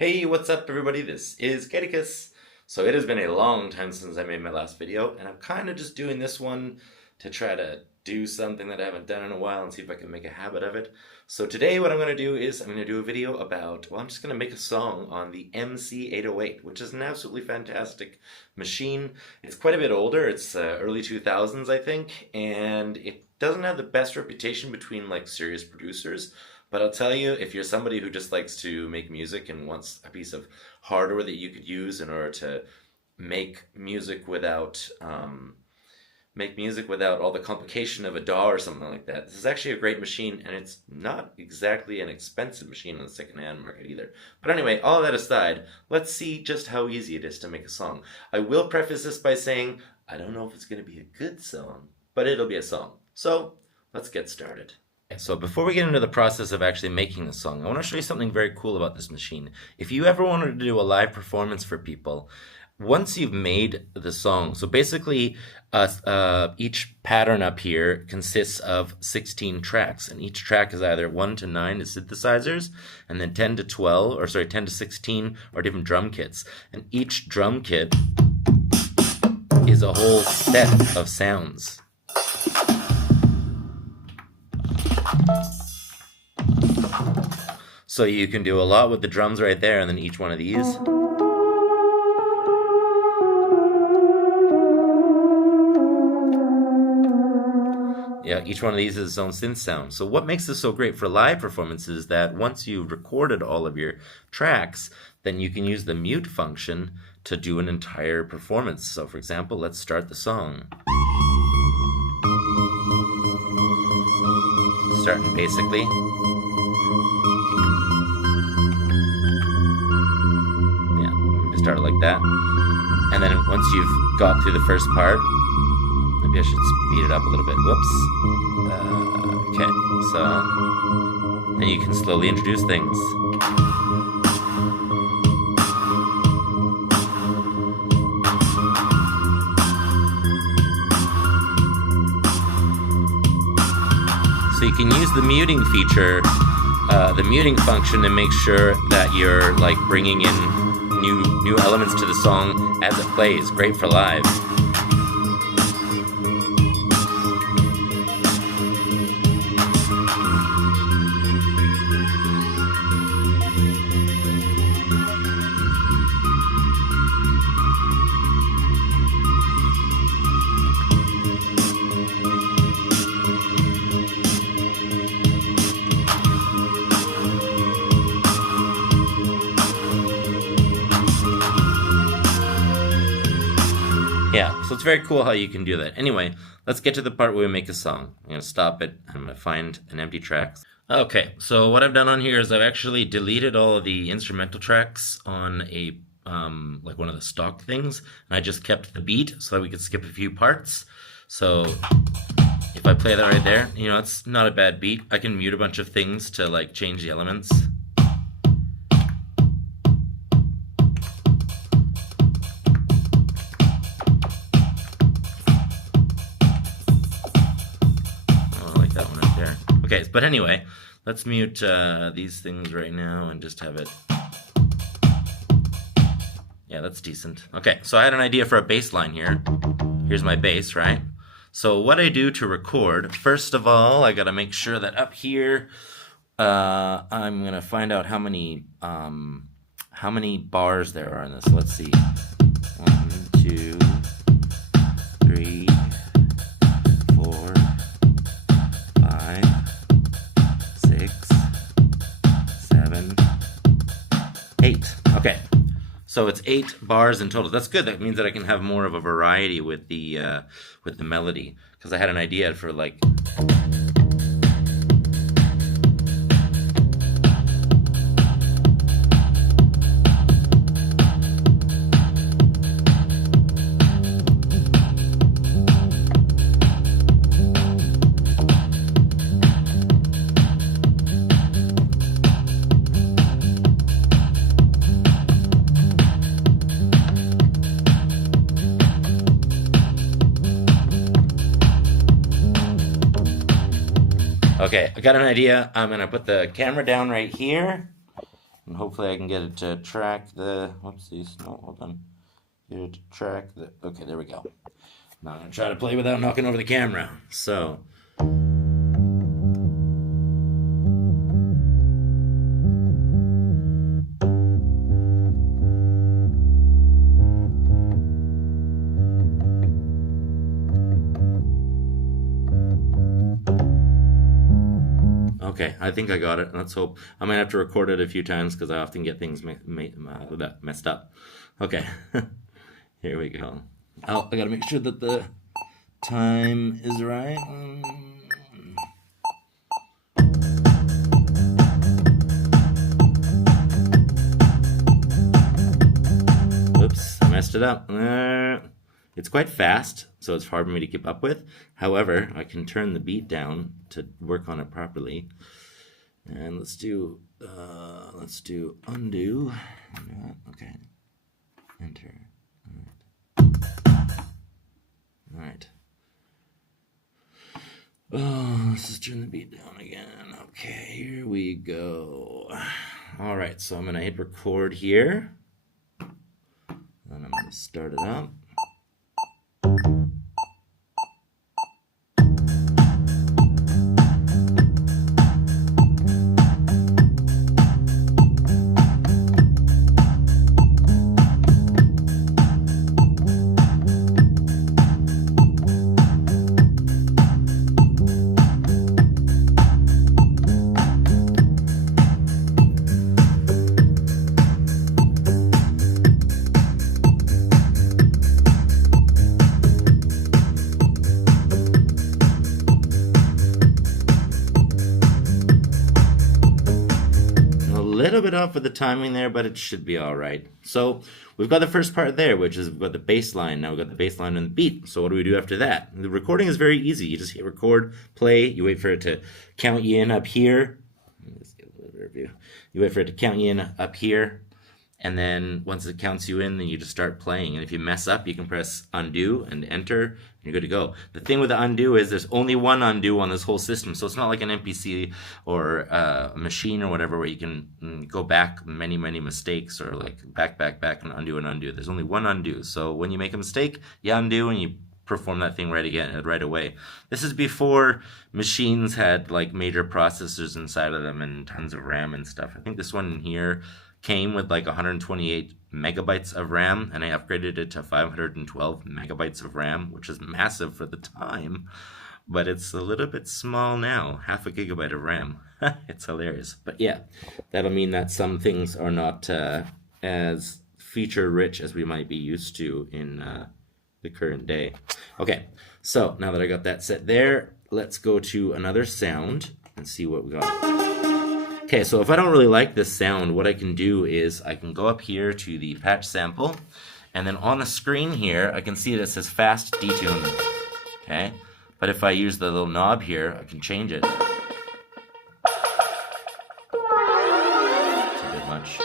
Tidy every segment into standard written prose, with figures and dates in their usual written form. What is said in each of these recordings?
Hey, what's up everybody? This is Caticus. So it has been a long time since I made my last video, and I'm kind of just doing this one to try to do something that I haven't done in a while and see if I can make a habit of it. So today what I'm going to do is I'm going to do a video about, well, I'm just going to make a song on the MC-808, which is an absolutely fantastic machine. It's quite a bit older. It's early 2000s, I think, and it doesn't have the best reputation between like serious producers. But I'll tell you, if you're somebody who just likes to make music and wants a piece of hardware that you could use in order to make music without all the complication of a DAW or something like that, this is actually a great machine, and it's not exactly an expensive machine on the secondhand market either. But anyway, all that aside, let's see just how easy it is to make a song. I will preface this by saying I don't know if it's going to be a good song, but it'll be a song. So let's get started. So before we get into the process of actually making the song, I want to show you something very cool about this machine. If you ever wanted to do a live performance for people, once you've made the song, so basically each pattern up here consists of 16 tracks, and each track is either 1 to 9 is synthesizers, and then 10 to 12, or sorry, 10 to 16 are different drum kits. And each drum kit is a whole set of sounds. So you can do a lot with the drums right there, and then each one of these. Yeah, each one of these is its own synth sound. So what makes this so great for live performances is that once you've recorded all of your tracks, then you can use the mute function to do an entire performance. So for example, let's start the song. Starting basically. Start it like that, and then once you've got through the first part, maybe I should speed it up a little bit. Whoops. Okay, so then you can slowly introduce things. So you can use the muting feature, the muting function, to make sure that you're like bringing in new elements to the song as it plays. Great for live. Yeah, so it's very cool how you can do that. Anyway, let's get to the part where we make a song. I'm going to stop it. I'm going to find an empty track. Okay, so what I've done on here is I've actually deleted all of the instrumental tracks on a like one of the stock things, and I just kept the beat so that we could skip a few parts. So if I play that right there, you know, it's not a bad beat. I can mute a bunch of things to like change the elements. Okay, but anyway, let's mute these things right now and just have it. Yeah, that's decent. Okay, so I had an idea for a bass line here. Here's my bass, right? So what I do to record, first of all, I gotta make sure that up here, I'm gonna find out how many bars there are in this. So let's see. 1, 2, 3, 4, 5, 6, 7, 8. Okay, so it's 8 bars in total. That's good. That means that I can have more of a variety with the melody, because I had an idea for like. Okay, I got an idea. I'm gonna put the camera down right here. and hopefully I can get it to track the, whoopsies, no, hold on, get it to track the, okay, there we go. Now I'm going to try to play without knocking over the camera. So. Okay, I think I got it. Let's hope. I might have to record it a few times because I often get things messed up. Okay, here we go. Oh, I gotta make sure that the time is right. Oops, I messed it up. It's quite fast, so it's hard for me to keep up with. However, I can turn the beat down to work on it properly. And let's do undo. Okay, enter. All right. Oh, let's just turn the beat down again. Okay, here we go. All right, so I'm gonna hit record here. And I'm gonna start it up. Little bit off with the timing there, but it should be all right. So we've got the first part there, which is we've got the bass line. Now we've got the bass line and the beat. So what do we do after that? The recording is very easy. You just hit record, play. You wait for it to count you in up here. Let's get a little bit of review. You wait for it to count you in up here. And then once it counts you in, then you just start playing. And if you mess up, you can press undo and enter, and you're good to go. The thing with the undo is there's only one undo on this whole system. So it's not like an MPC or a machine or whatever where you can go back many, many mistakes or like back, and undo. There's only one undo. So when you make a mistake, you undo and you perform that thing right away. This is before machines had like major processors inside of them and tons of RAM and stuff. I think this one here came with like 128 megabytes of RAM, and I upgraded it to 512 megabytes of RAM, which is massive for the time, but it's a little bit small now, half a gigabyte of RAM. It's hilarious. But yeah, that'll mean that some things are not as feature rich as we might be used to in the current day. Okay, so now that I got that set there, let's go to another sound and see what we got. Okay, so if I don't really like this sound, what I can do is I can go up here to the patch sample, and then on the screen here, I can see that it says fast detune. Okay, but if I use the little knob here, I can change it. It's a bit much.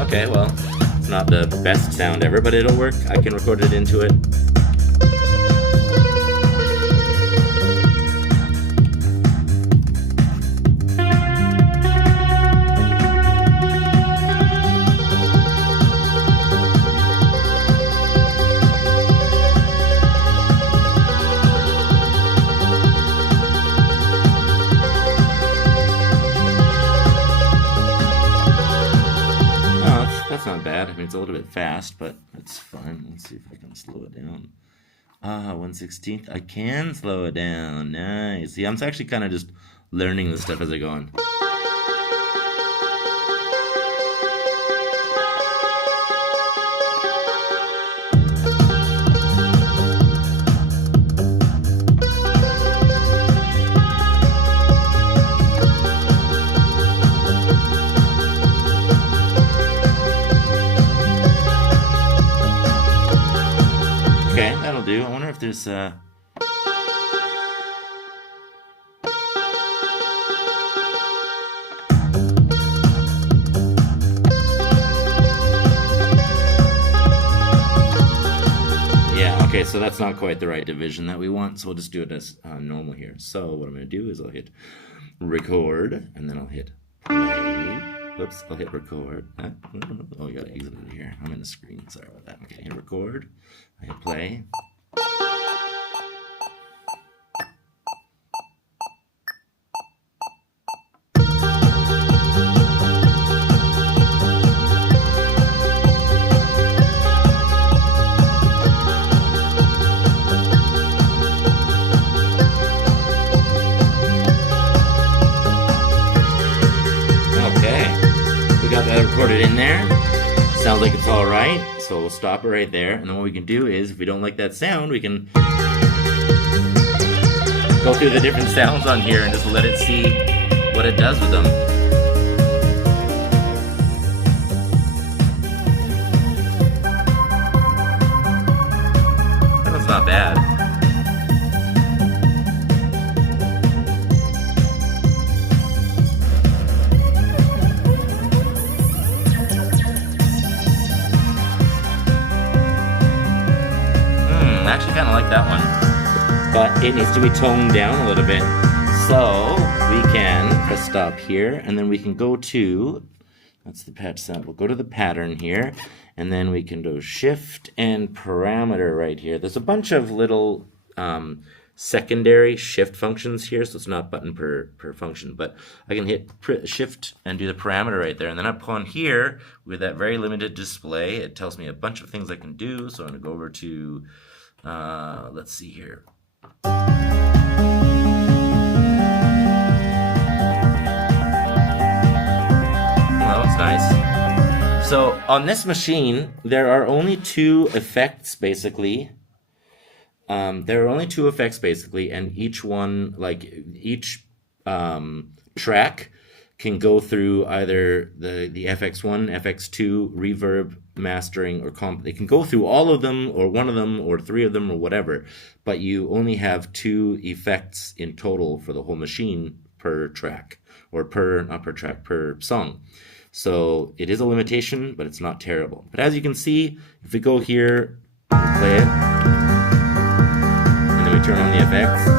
Okay, well, it's not the best sound ever, but it'll work. I can record it into it. That's not bad. I mean, it's a little bit fast, but it's fine. Let's see if I can slow it down. 1/16. I can slow it down. Nice. See, I'm actually kind of just learning this stuff as I go on. Okay, that'll do. I wonder if there's Okay, so that's not quite the right division that we want, so we'll just do it as normal here. So what I'm going to do is I'll hit record, and then I'll hit play. Whoops, I'll hit record. Oh, you gotta exit it here. I'm in the screen, sorry about that. Okay, hit record, I hit play. Got that recorded in there. Sounds like it's all right, so we'll stop it right there. And then what we can do is, if we don't like that sound, we can go through the different sounds on here and just let it see what it does with them. That one's not bad. I actually kind of like that one, but it needs to be toned down a little bit. So we can press stop here, and then we can go to, that's the patch sample, go to the pattern here, and then we can do shift and parameter right here. There's a bunch of little secondary shift functions here, so it's not button per function, but I can hit shift and do the parameter right there, and then up on here with that very limited display, it tells me a bunch of things I can do. So I'm going to go over to let's see here. Oh, that was nice. So on this machine, there are only two effects basically. And each one, like each track can go through either the FX1, FX2, reverb, mastering, or comp. They can go through all of them, or one of them, or three of them, or whatever, but you only have two effects in total for the whole machine per track, or not per track, per song. So it is a limitation, but it's not terrible. But as you can see, if we go here, and play it, and then we turn on the effects,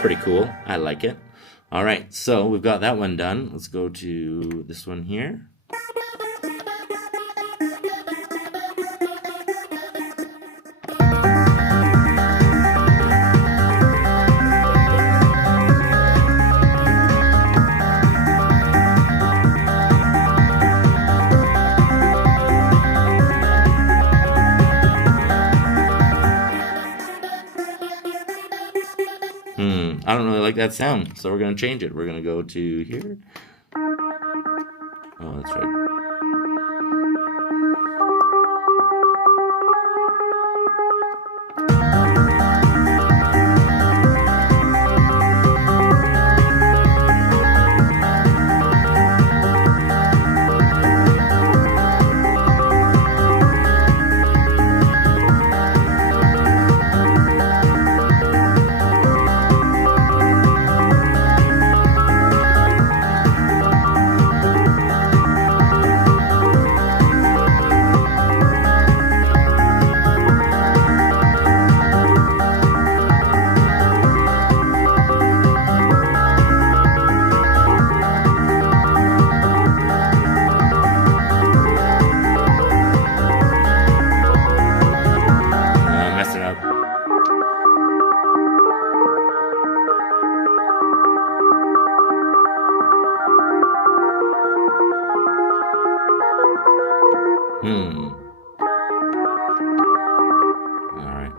pretty cool. I like it. All right, so we've got that one done. Let's go to this one here. I don't really like that sound, so we're going to change it. We're going to go to here. Oh, that's right. Alright.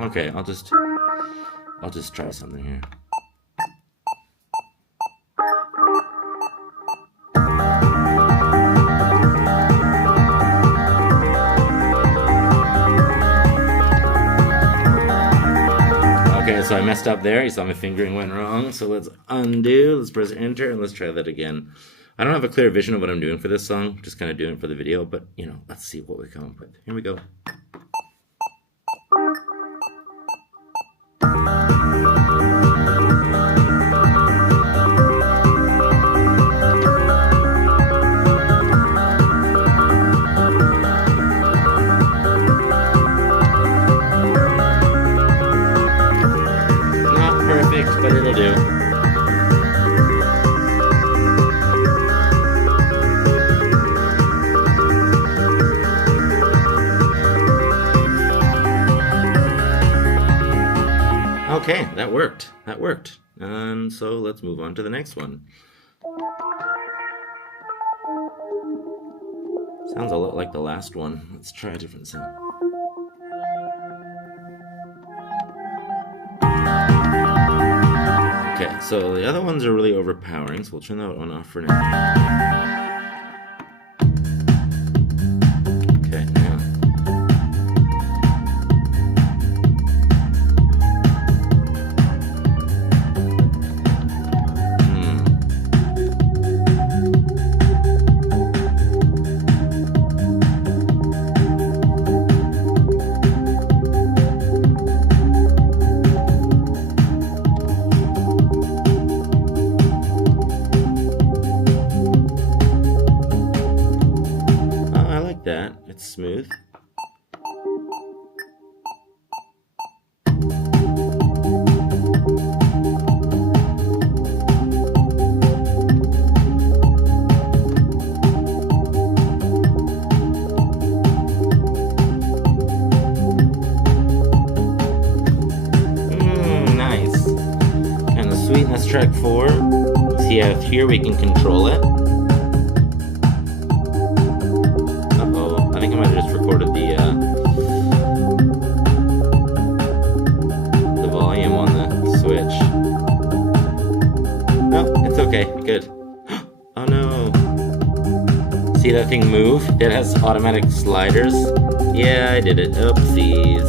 Okay, I'll just try something here. Okay, so I messed up there. You saw my fingering went wrong. So let's undo. Let's press enter and let's try that again. I don't have a clear vision of what I'm doing for this song, just kind of doing it for the video, but, you know, let's see what we come up with. Here we go. Not perfect, but it'll do. Okay, that worked. That worked. And so let's move on to the next one. Sounds a lot like the last one. Let's try a different sound. Okay, so the other ones are really overpowering, so we'll turn that one off for now. Okay, now. That it's smooth. Nice. And the sweetness track 4. See how here we can control it. I think I might have just recorded the volume on the switch. No, it's okay. Good. Oh no. See that thing move? It has automatic sliders. Yeah, I did it. Oopsies.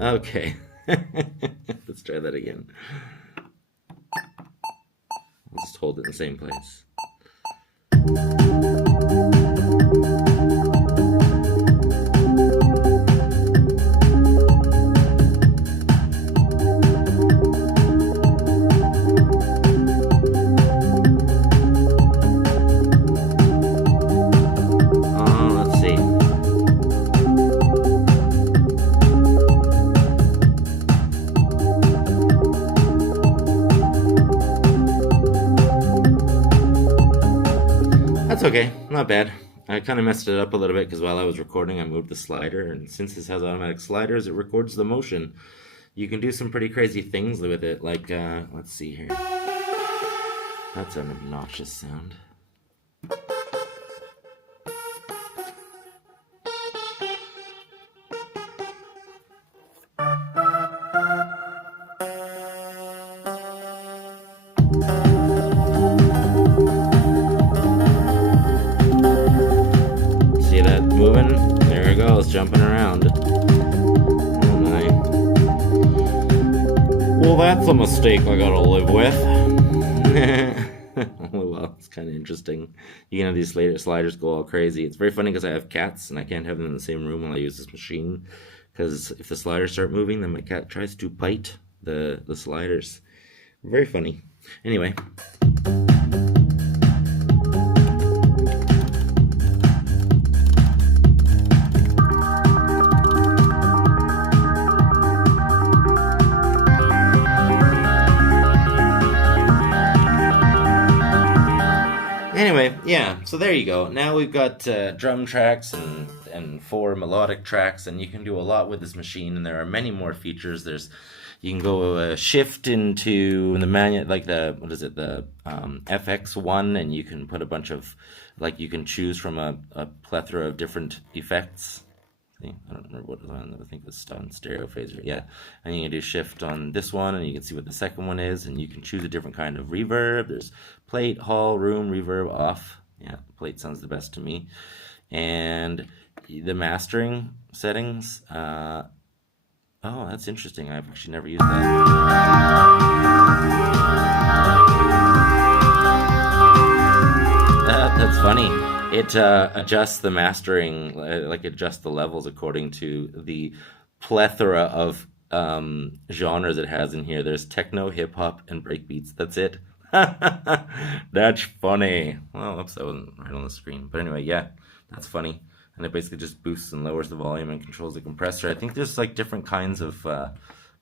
Okay. Let's try that again. I'll just hold it in the same place. That's okay, not bad. I kind of messed it up a little bit because while I was recording I moved the slider, and since this has automatic sliders it records the motion. You can do some pretty crazy things with it, like, let's see here. That's an obnoxious sound. Moving, there it goes, jumping around. Oh my. Well, that's a mistake I gotta live with. Oh well, it's kind of interesting. You can have these sliders go all crazy. It's very funny because I have cats and I can't have them in the same room while I use this machine, because if the sliders start moving, then my cat tries to bite the sliders. Very funny. Anyway. Anyway, yeah, so there you go. Now we've got drum tracks and 4 melodic tracks, and you can do a lot with this machine, and there are many more features. You can go shift into the the FX1, and you can put a bunch of, you can choose from a plethora of different effects. I don't remember what it was on. I think it was on stereo phaser. Yeah, and you can do shift on this one, and you can see what the second one is, and you can choose a different kind of reverb. There's plate, hall, room, reverb, off. Yeah, plate sounds the best to me. And the mastering settings. Oh, that's interesting. I've actually never used that. It adjusts the mastering, like adjusts the levels according to the plethora of genres it has in here. There's techno, hip hop, and breakbeats. That's it. That's funny. Well, oops, that wasn't right on the screen. But anyway, yeah, that's funny. And it basically just boosts and lowers the volume and controls the compressor. I think there's like different kinds of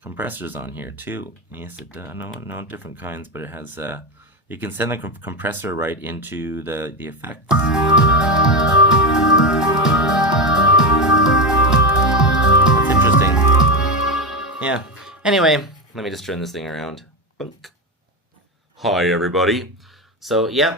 compressors on here too. Yes, it no different kinds, but it has you can send the compressor right into the effects. That's interesting. Yeah. Anyway, let me just turn this thing around. Bunk. Hi, everybody. So yeah,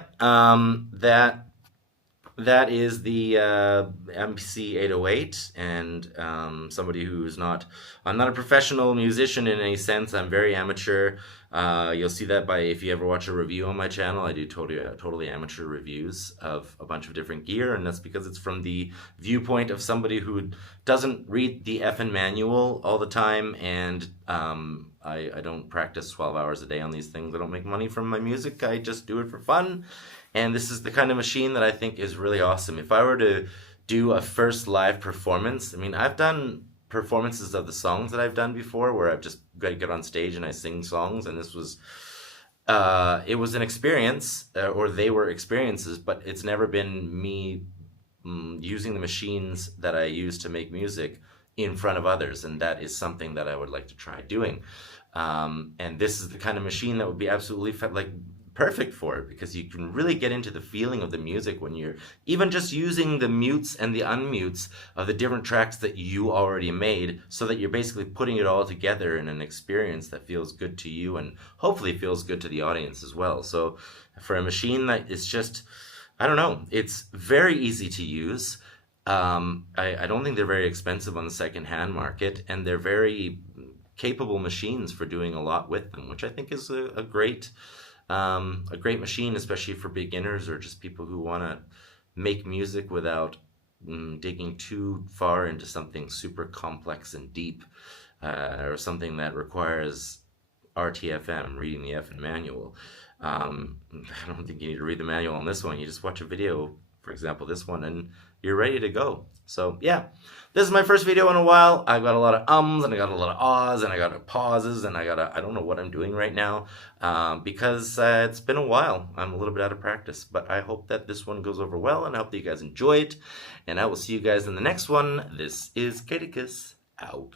that is the MC-808, and somebody who's not, I'm not a professional musician in any sense. I'm very amateur. You'll see that by if you ever watch a review on my channel. I do totally amateur reviews of a bunch of different gear, and that's because it's from the viewpoint of somebody who doesn't read the effing manual all the time, and I don't practice 12 hours a day on these things. I don't make money from my music. I just do it for fun. And this is the kind of machine that I think is really awesome. If I were to do a first live performance, I mean, I've done performances of the songs that I've done before where I've just got to get on stage and I sing songs, and this was, it was an experience, or they were experiences, but it's never been me using the machines that I use to make music in front of others, and that is something that I would like to try doing. And this is the kind of machine that would be absolutely perfect for it, because you can really get into the feeling of the music when you're even just using the mutes and the unmutes of the different tracks that you already made, so that you're basically putting it all together in an experience that feels good to you and hopefully feels good to the audience as well. So for a machine that is just, I don't know, it's very easy to use. I don't think they're very expensive on the second-hand market, and they're very capable machines for doing a lot with them, which I think is a great machine, especially for beginners or just people who want to make music without digging too far into something super complex and deep, or something that requires RTFM, reading the effing manual. I don't think you need to read the manual on this one. You just watch a video, for example, this one, and you're ready to go. So yeah, this is my first video in a while. I've got a lot of ums, and I got a lot of ahs, and I got pauses, and I don't know what I'm doing right now, because it's been a while. I'm a little bit out of practice, but I hope that this one goes over well, and I hope that you guys enjoy it, and I will see you guys in the next one. This is Katicus, out.